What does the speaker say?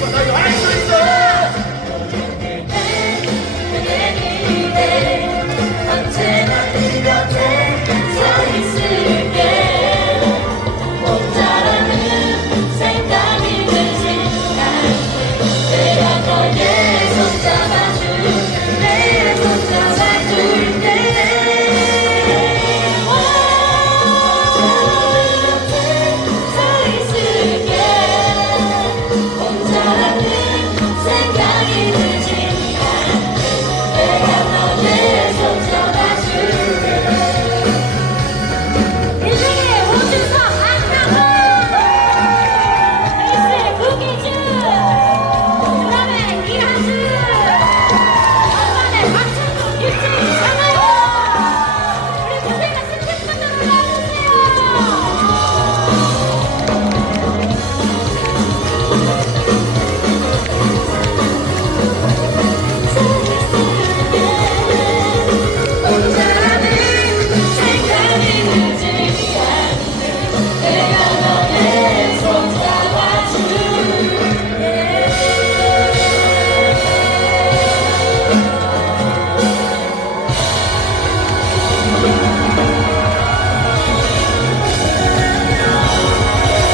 Brasil,